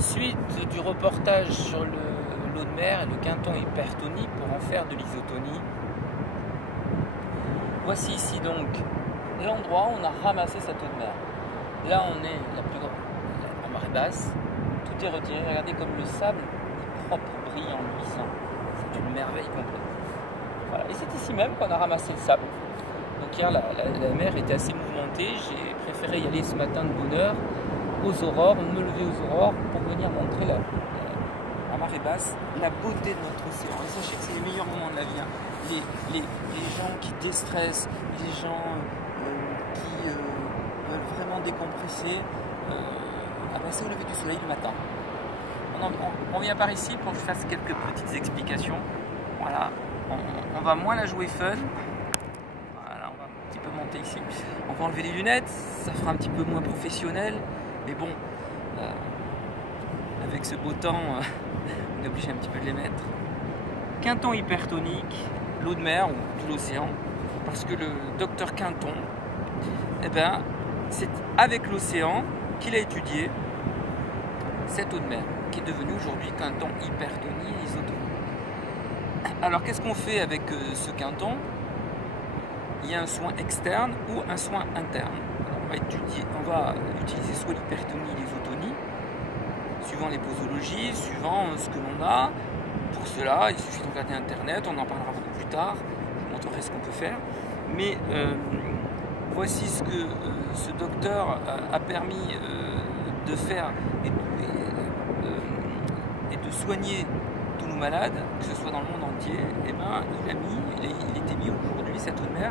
Suite du reportage sur l'eau de mer et le quinton hypertonie pour en faire de l'isotonie. Voici ici donc l'endroit où on a ramassé cette eau de mer. Là on est à marée basse, tout est retiré, regardez comme le sable est propre, brillant, luisant. C'est une merveille complète. Voilà. Et c'est ici même qu'on a ramassé le sable. Donc hier la mer était assez mouvementée, j'ai préféré y aller ce matin de bonne heure, aux aurores, me lever aux aurores pour venir montrer en marée basse la beauté de notre océan. Et sachez que c'est les meilleurs moments de la vie. Hein. Les gens qui déstressent, les gens qui veulent vraiment décompresser, c'est au lever du soleil le matin. On vient par ici pour que je fasse quelques petites explications. Voilà, on va moins la jouer fun. Voilà, on va un petit peu monter ici. On va enlever les lunettes, ça fera un petit peu moins professionnel. Mais bon, avec ce beau temps, on est obligé un petit peu de les mettre. Quinton hypertonique, l'eau de mer ou de l'océan, parce que le docteur Quinton, c'est avec l'océan qu'il a étudié cette eau de mer, qui est devenue aujourd'hui quinton hypertonie et isotonie. Alors qu'est-ce qu'on fait avec ce quinton? Il y a un soin externe ou un soin interne. On va utiliser soit l'hypertonie, l'isotonie, suivant les posologies, suivant ce que l'on a. Pour cela, il suffit de regarder Internet, on en parlera beaucoup plus tard, je vous montrerai ce qu'on peut faire. Mais voici ce que ce docteur a permis de faire et de soigner tous nos malades, que ce soit dans le monde entier. Et il était mis aujourd'hui, cette eau de mer,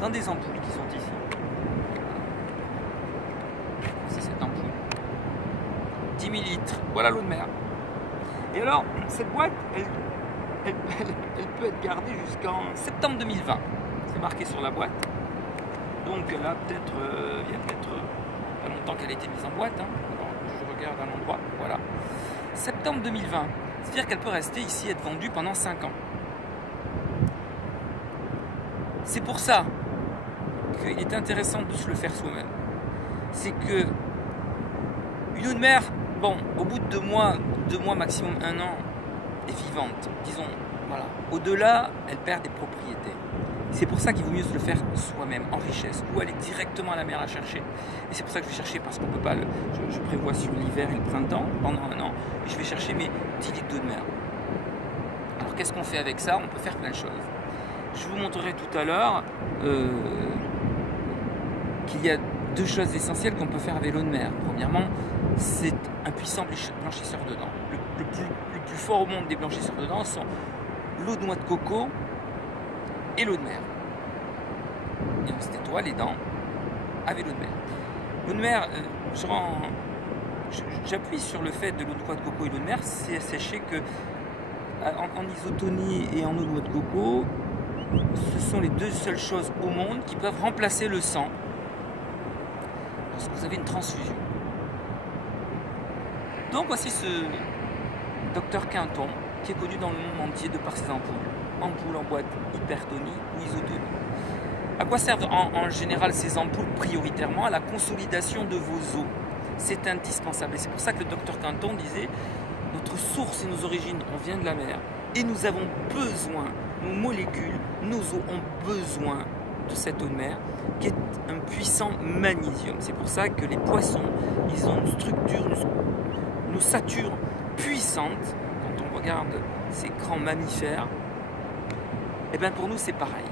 dans des ampoules qui sont ici. C'est cette ampoule. 10 000 litres, voilà l'eau de mer. Et alors, cette boîte, elle peut être gardée jusqu'en septembre 2020. C'est marqué sur la boîte. Donc là, peut-être, il y a peut-être pas longtemps qu'elle a été mise en boîte. Hein. Alors, je regarde à l'endroit, voilà. Septembre 2020. C'est-à-dire qu'elle peut rester ici, être vendue pendant 5 ans. C'est pour ça qu'il est intéressant de se le faire soi-même. C'est que une eau de mer, bon, au bout de 2 mois maximum 1 an, est vivante. Disons, voilà. Au-delà, elle perd des propriétés. C'est pour ça qu'il vaut mieux se le faire soi-même, en richesse, ou aller directement à la mer la chercher. Et c'est pour ça que je vais chercher, parce qu'on peut pas je prévois sur l'hiver et le printemps, pendant 1 an, et je vais chercher mes 10 litres d'eau de mer. Alors qu'est-ce qu'on fait avec ça? On peut faire plein de choses. Je vous montrerai tout à l'heure qu'il y a 2 choses essentielles qu'on peut faire avec l'eau de mer. Premièrement, c'est un puissant blanchisseur de dents. Le plus fort au monde des blanchisseurs de dents sont l'eau de noix de coco et l'eau de mer. Et on se nettoie les dents avec l'eau de mer. L'eau de mer, j'appuie sur le fait de l'eau de noix de coco et l'eau de mer, c'est sachez que en isotonie et en eau de noix de coco, ce sont les 2 seules choses au monde qui peuvent remplacer le sang lorsque vous avez une transfusion. Donc voici ce docteur Quinton qui est connu dans le monde entier de par ses ampoules. Ampoules en boîte hypertonie ou isotonie. À quoi servent en général ces ampoules? Prioritairement à la consolidation de vos os. C'est indispensable. Et c'est pour ça que le docteur Quinton disait notre source et nos origines, on vient de la mer. Et nous avons besoin, nos molécules, nos os ont besoin de cette eau de mer qui est un puissant magnésium. C'est pour ça que les poissons, ils ont une structure, une ossature puissante. Quand on regarde ces grands mammifères, et bien pour nous c'est pareil.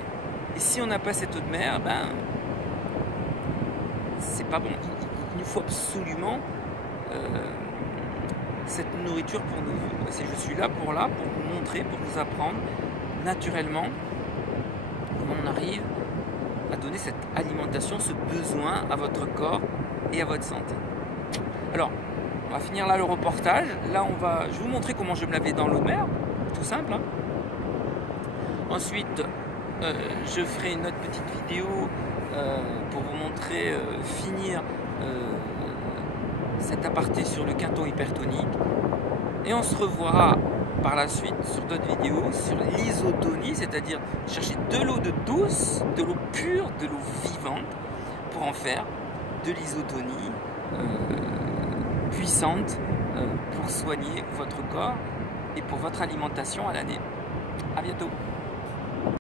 Et si on n'a pas cette eau de mer, c'est pas bon. Il nous faut absolument cette nourriture pour nous vivre. Je suis là pour vous montrer, pour vous apprendre naturellement comment on arrive à donner cette alimentation, ce besoin à votre corps et à votre santé. Alors, on va finir là le reportage. Là, je vais vous montrer comment je vais me laver dans l'eau de mer, tout simple. Hein. Ensuite, je ferai une autre petite vidéo pour vous montrer finir cet aparté sur le quinton hypertonique. Et on se revoira par la suite sur d'autres vidéos sur l'isotonie, c'est-à-dire chercher de l'eau douce, de l'eau pure, de l'eau vivante pour en faire de l'isotonie puissante pour soigner votre corps et pour votre alimentation à l'année. À bientôt.